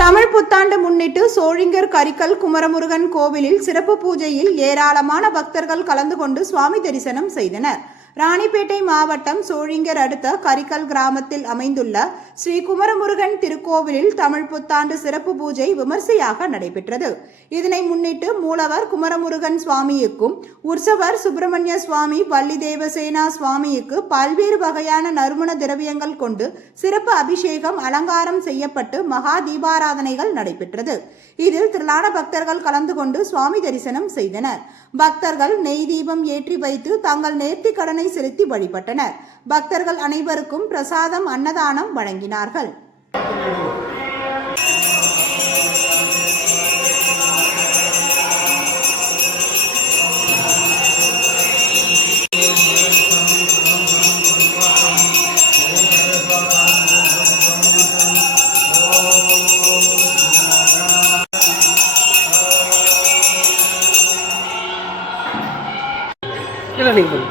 தமிழ் புத்தாண்டு முன்னிட்டு சோழிங்கர் கரிக்கல் குமரமுருகன் கோவிலில் சிறப்பு பூஜையில் ஏராளமான பக்தர்கள் கலந்து கொண்டு சுவாமி தரிசனம் செய்தனர். ராணிப்பேட்டை மாவட்டம் சோழிங்கர் அடுத்த கரிக்கல் கிராமத்தில் அமைந்துள்ள ஸ்ரீ குமரமுருகன் திருக்கோவிலில் தமிழ் புத்தாண்டு சிறப்பு பூஜை விமர்சையாக நடைபெற்றது. இதனை முன்னிட்டு மூலவர் குமரமுருகன் சுவாமியுக்கும் உற்சவர் சுப்பிரமணிய சுவாமி பள்ளி தேவசேனா சுவாமிக்கு பல்வேறு வகையான நறுமண திரவியங்கள் கொண்டு சிறப்பு அபிஷேகம் அலங்காரம் செய்யப்பட்டு மகா தீபாராதனைகள் நடைபெற்றது. இதில் திரளான பக்தர்கள் கலந்து கொண்டு சுவாமி தரிசனம் செய்தனர். பக்தர்கள் நெய் தீபம் ஏற்றி வைத்து தங்கள் நேர்த்தி கடனை செலுத்தி வழிபட்டனர். பக்தர்கள் அனைவருக்கும் பிரசாதம் அன்னதானம் வழங்கினார்கள். இல்லை நீங்கள்